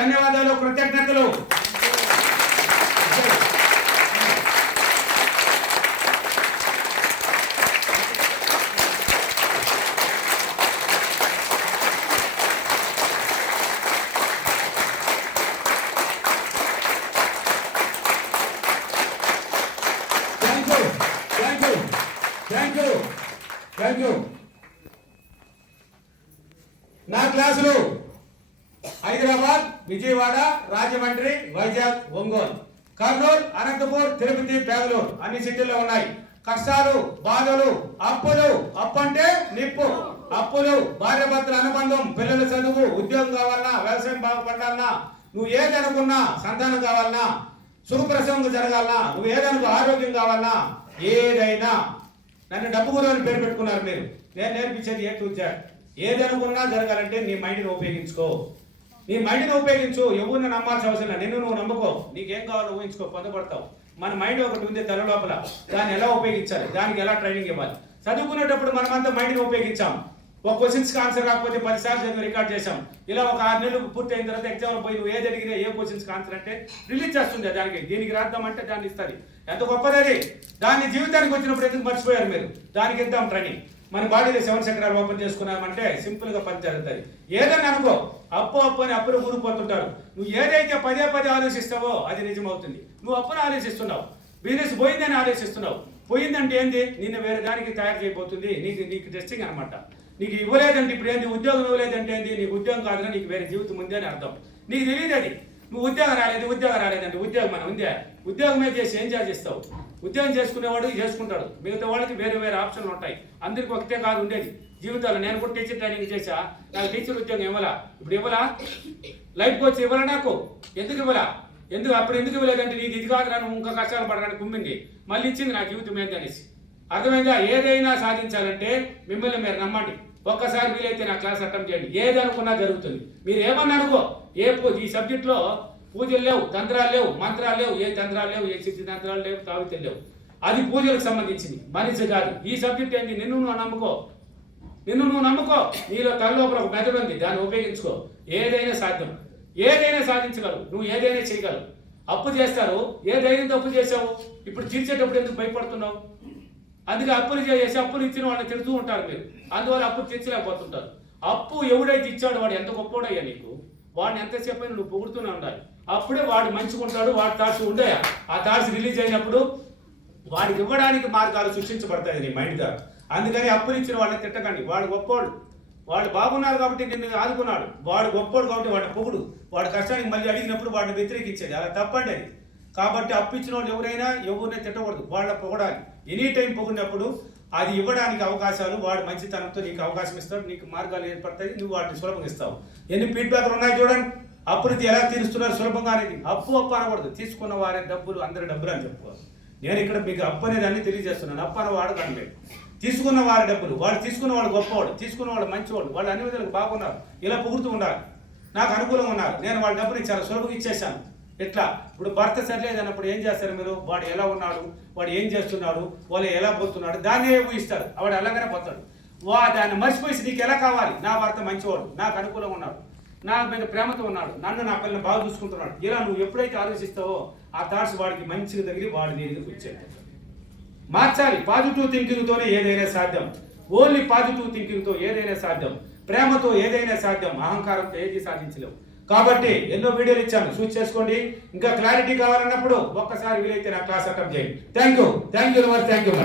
ధన్యవాదాలు, కృతజ్ఞతలు. Thank you. నా క్లాసులు హైదరాబాద్, విజయవాడ, రాజమండ్రి, వైజాగ్, ఒంగోలు, కర్నూలు, అనంతపూర్, తిరుపతి, బెంగళూరు అన్ని సిటీల్లో ఉన్నాయి. కష్టాలు, బాధలు, అప్పులు, అప్పు అంటే నిప్పు, అప్పులు, భార్యాభర్తల అనుబంధం, పిల్లల చదువు, ఉద్యోగం కావాలన్నా, వ్యవసాయం బాగుపడాలన్నా, నువ్వు ఏదనుకున్నా, సంతానం కావాలన్నా, సుఖప్రసవం జరగాలన్నా, నువ్వు ఏదనుకో ఆరోగ్యం కావాలన్నా, ఏదైనా నన్ను డబ్బు గురువు అని పేరు పెట్టుకున్నారు మీరు. నేను నేర్పించేది ఏ టు జెడ్. ఏదనుకున్నా జరగాలంటే నీ మైండ్ని ఉపయోగించుకో. నీ మైండ్ని ఉపయోగించు. ఎవరిని నమ్మాల్సిన అవసరం లేదు. నిన్ను నువ్వు నమ్ముకో. నీకేం కావాలో ఊహించుకో, పొందపడతావు. మన మైండ్ ఒకటి ఉంది తల లోపల. దాన్ని ఎలా ఉపయోగించాలి, దానికి ఎలా ట్రైనింగ్ ఇవ్వాలి. చదువుకునేటప్పుడు మనమంతా మైండ్ని ఉపయోగించాం. ఒక క్వశ్చన్స్కి ఆన్సర్ రాకపోతే 10 సార్లు చదివి రికార్డ్ చేసాం. ఇలా ఒక 6 నెలలు పూర్తి అయిన తర్వాత ఎగ్జామ్లో పోయి నువ్వు ఏది అడిగినా ఏ క్వశ్చన్స్కి ఆన్సర్ అంటే రిలీజ్ చేస్తుంది. దానికి దీనికి రాద్దామంటే దాన్ని ఇస్తుంది. ఎంత గొప్పది. దాన్ని జీవితానికి వచ్చినప్పుడు ఎందుకు మర్చిపోయారు మీరు? దానికి ఇద్దాం ట్రైనింగ్. మన బాడీలో 7 చక్రాలు ఓపెన్ చేసుకున్నామంటే సింపుల్ గా పని జరుగుతుంది. ఏదన్నా అనుకో, అప్పు అని అప్పులు ఊరిపోతుంటారు. నువ్వు ఏదైతే పదే ఆలోచిస్తావో అది నిజమవుతుంది. నువ్వు అప్పును ఆలోచిస్తున్నావు, బిజినెస్ పోయిందని ఆలోచిస్తున్నావు. పోయిందంటే ఏంది? నిన్ను వేరే దానికి తయారు చేయబోతుంది. నీకు టెస్టింగ్ అనమాట. నీకు ఇవ్వలేదంటే ఇప్పుడు ఏంది? ఉద్యోగం ఇవ్వలేదంటే ఏంది? నీకు ఉద్యోగం కాదుగా, నీకు వేరే జీవితం ఉంది అని అర్థం. నీకు తెలియదు అది. నువ్వు ఉద్యోగం రాలేదంటే ఉద్యోగం మనం ఉందే. ఉద్యోగమే చేసి ఏం చేస్తావు? ఉద్యోగం చేసుకునేవాడు చేసుకుంటాడు. మిగతా వాళ్ళకి వేరే ఆప్షన్లు ఉంటాయి. అందరికి ఒకటే కాదు ఉండేది జీవితాలు. నేను కూడా టీచర్ ట్రైనింగ్ చేశా. నాకు టీచర్ ఉద్యోగం ఇవ్వాలా? ఇప్పుడు ఇవ్వాలా? లైఫ్ కోచ్ ఇవ్వాలా? నాకు ఎందుకు ఇవ్వాలా? అప్పుడు ఎందుకు ఇవ్వలేదంటే నీకు ఇది కాదు, నువ్వు ఇంకా కష్టాలు పడడానికి కుమ్మింది. మళ్ళీ ఇచ్చింది నా జీవితం ఏంటి అనేసి. అర్థమైందా? ఏదైనా సాధించాలంటే మిమ్మల్ని మీరు నమ్మండి. ఒక్కసారి వీలైతే నా క్లాస్ అటెంప్ట్ చేయండి. ఏదనుకున్నా జరుగుతుంది. మీరు ఏమన్నా అనుకో. ఈ సబ్జెక్ట్లో పూజలు లేవు, తంత్రాలు లేవు, మంత్రాలు లేవు, ఏ తంత్రాలు లేవు, ఏ సిద్ధి తంత్రాలు లేవు, తావితలు లేవు. అది పూజలకు సంబంధించింది, మనిషి కాదు. ఈ సబ్జెక్ట్ ఏంటి? నిన్ను నువ్వు నమ్ముకో. నీలో తలలోపల ఒక మెదడు ఉంది, దాన్ని ఉపయోగించుకో. ఏదైనా సాధ్యం. ఏదైనా సాధించగలవు. నువ్వు ఏదైనా చేయగలవు. అప్పు చేస్తారు. ఏ ధైర్యంతో అప్పు చేసావు? ఇప్పుడు తీర్చేటప్పుడు ఎందుకు భయపడుతున్నావు? అందుకే అప్పులు చేసి అప్పులు ఇచ్చిన వాళ్ళని తిడుతూ ఉంటారు మీరు. అందువల్ల అప్పులు తీర్చలేకపోతుంటారు. అప్పు ఎవడైతే ఇచ్చాడో వాడు ఎంత గొప్పోడయ్యా నీకు. వాడిని ఎంతసేపు అయినా నువ్వు పొగుడుతూనే ఉండాలి. అప్పుడే వాడు మంచుకుంటాడు. వాడి థాట్స్ ఉండయా? ఆ థాట్స్ రిలీజ్ అయినప్పుడు వాడికి ఇవ్వడానికి మార్గాలు సృష్టించబడతాయి నీ మైండ్ ద్వారా. అందుకని అప్పులు ఇచ్చిన వాళ్ళని తిట్టకండి. వాడు గొప్పోడు. వాడు బాగున్నారు కాబట్టి నిన్ను ఆదుకున్నాడు. వాడు గొప్పోడు కాబట్టి వాడిని పొగుడు. వాడి కష్టానికి మళ్ళీ అడిగినప్పుడు వాడిని వ్యతిరేకించేది. అలా తప్పండి అది. కాబట్టి అప్పు ఇచ్చిన వాళ్ళు ఎవరిని తిట్టకూడదు. వాళ్ళ పొగడాలి. ఎనీ టైం పొగిడినప్పుడు అది ఇవ్వడానికి అవకాశాలు, వాడు మంచితనంతో నీకు అవకాశం ఇస్తాడు. నీకు మార్గాలు ఏర్పడతాయి. నువ్వు వాటిని సులభంగా ఇస్తావు. ఎన్ని ఫీడ్బ్యాక్లు ఉన్నాయి చూడండి. అప్పుని ఎలా తీరుస్తున్నారు సులభంగా అనేది. అప్పు అనకూడదు. తీసుకున్న వారి డబ్బులు అందరి డబ్బులు అని చెప్పుకోవాలి. నేను ఇక్కడ మీకు అప్పు అనేది అన్ని తెలియజేస్తున్నాను. అప్పు అన్న వాడు కానీ తీసుకున్న వారి డబ్బులు. వాడు తీసుకున్న వాడు గొప్పవాడు, తీసుకున్న వాడు మంచివాడు, వాళ్ళు అన్ని విధాలకు బాగున్నారు. ఇలా పొగుడుతూ ఉండాలి. నాకు అనుకూలంగా ఉన్నారు. నేను వాళ్ళ డబ్బులు చాలా సులభంగా ఇచ్చేసాను. ఎట్లా? ఇప్పుడు భర్త సరిలేదు అన్నప్పుడు ఏం చేస్తారు మీరు? వాడు ఎలా ఉన్నాడు, వాడు ఏం చేస్తున్నాడు, వాళ్ళు ఎలా పోతున్నాడు, దాన్ని ఊహిస్తారు. వాడు అలాగనే పోతాడు. దాన్ని మర్చిపోయి నీకు ఎలా కావాలి? నా భర్త మంచివాడు, నాకు అనుకూలంగా ఉన్నాడు, నా మీద ప్రేమతో ఉన్నాడు, నన్ను నా పిల్లల్ని బాగా చూసుకుంటున్నాడు. ఇలా నువ్వు ఎప్పుడైతే ఆలోచిస్తావో ఆ థాట్స్ వాడికి మంచిగా తగిలి వాడి నీకు వచ్చాడు. మార్చాలి. పాజిటివ్ థింకింగ్తోనే ఏదైనా సాధ్యం. ఓన్లీ పాజిటివ్ థింకింగ్తో ఏదైనా సాధ్యం. ప్రేమతో ఏదైనా సాధ్యం. అహంకారంతో ఏది సాధించలేవు. కాబట్టి ఎన్నో వీడియోలు ఇచ్చాను, చూసి చేసుకోండి. ఇంకా క్లారిటీ కావాలన్నప్పుడు ఒక్కసారి వీలైతే నా క్లాస్ అటెంప్ట్ చేయండి. Thank you.